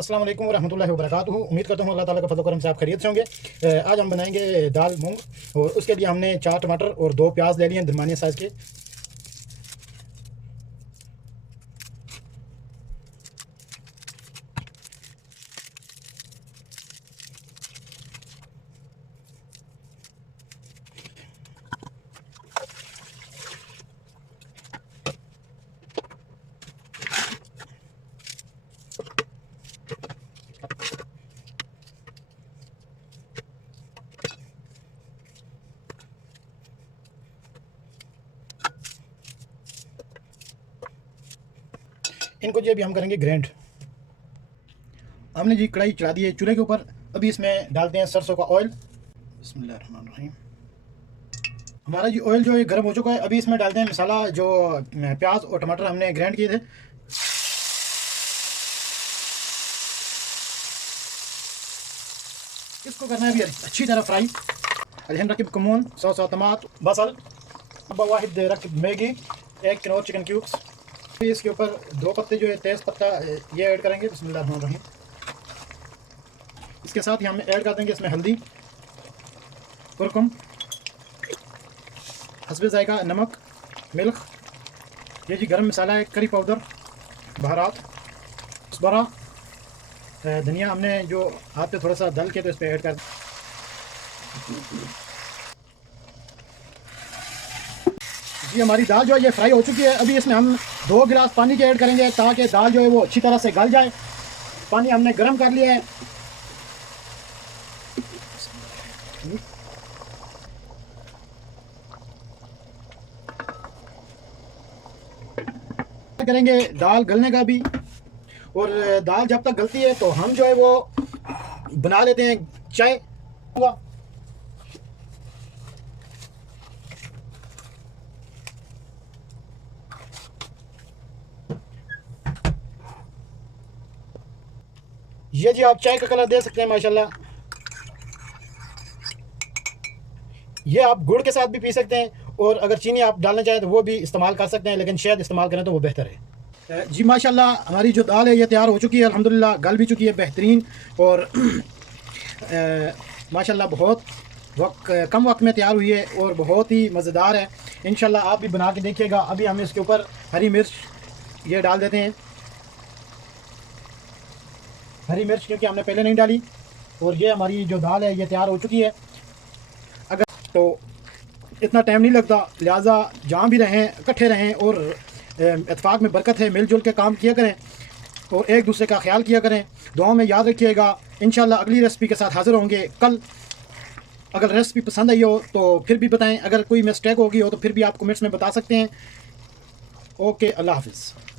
अस्सलाम वालेकुम रहमतुल्लाहि व बरकातुहू। उम्मीद करता हूँ अल्लाह ताला का फज़ल करम से आप खैरियत से होंगे। आज हम बनाएंगे दाल मूंग और उसके लिए हमने 4 टमाटर और 2 प्याज ले लिए हैं दरमियाने साइज़ के। इनको जी अभी हम करेंगे ग्राइंड। हमने जी कढ़ाई चढ़ा दी है चूल्हे के ऊपर। अभी इसमें डालते हैं सरसों का ऑयल। बिस्मिल्लाहिर्रहमानिर्रहीम। हमारा जी ऑयल जो है गर्म हो चुका है। अभी इसमें डालते हैं मसाला जो प्याज और टमाटर हमने ग्राइंड किए थे। इसको करना है अभी अच्छी तरह फ्राई। अलहन रकीब कमून सौ तमात बसल वाहिद Raqib Maggi 1 kilo chicken cubes. इसके ऊपर 2 पत्ते जो है तेज़ पत्ता ये ऐड करेंगे। बिस्मिल्लाहिर्रहमानिर्रहीम। इसके साथ ही हम ऐड कर देंगे इसमें हल्दी, कुरकुम, हस्बे जायका नमक, मिल्क, ये जी गरम मसाला है, करी पाउडर, बहरात, बरा, धनिया हमने जो हाथ पे थोड़ा सा दल के तो इस पर ऐड कर। जी हमारी दाल जो है ये फ्राई हो चुकी है। अभी इसमें हम 2 गिलास पानी के ऐड करेंगे ताकि दाल जो है वो अच्छी तरह से गल जाए। पानी हमने गर्म कर लिया है। करेंगे दाल गलने का भी। और दाल जब तक गलती है तो हम जो है वो बना लेते हैं चाय। ये जी आप चाय का कलर दे सकते हैं माशाल्लाह। ये आप गुड़ के साथ भी पी सकते हैं और अगर चीनी आप डालना चाहें तो वो भी इस्तेमाल कर सकते हैं, लेकिन शहद इस्तेमाल करें तो वो बेहतर है। जी माशाल्लाह हमारी जो दाल है ये तैयार हो चुकी है। अल्हम्दुलिल्लाह गल भी चुकी है बेहतरीन। और माशाल्लाह बहुत कम वक्त में तैयार हुई है और बहुत ही मज़ेदार है। इंशाल्लाह आप भी बना के देखिएगा। अभी हम इसके ऊपर हरी मिर्च ये डाल देते हैं। हरी मिर्च क्योंकि हमने पहले नहीं डाली। और ये हमारी जो दाल है ये तैयार हो चुकी है। अगर तो इतना टाइम नहीं लगता, लिहाजा जहाँ भी रहें इकट्ठे रहें और इत्तेफाक में बरकत है। मिलजुल के काम किया करें और एक दूसरे का ख्याल किया करें। दुआओं में याद रखिएगा। इंशाल्लाह अगली रेसिपी के साथ हाज़िर होंगे कल। अगर रेसिपी पसंद आई हो तो फिर भी बताएं। अगर कोई मिस्टेक होगी हो तो फिर भी आप कमेंट्स में बता सकते हैं। ओके, अल्लाह हाफ़िज़।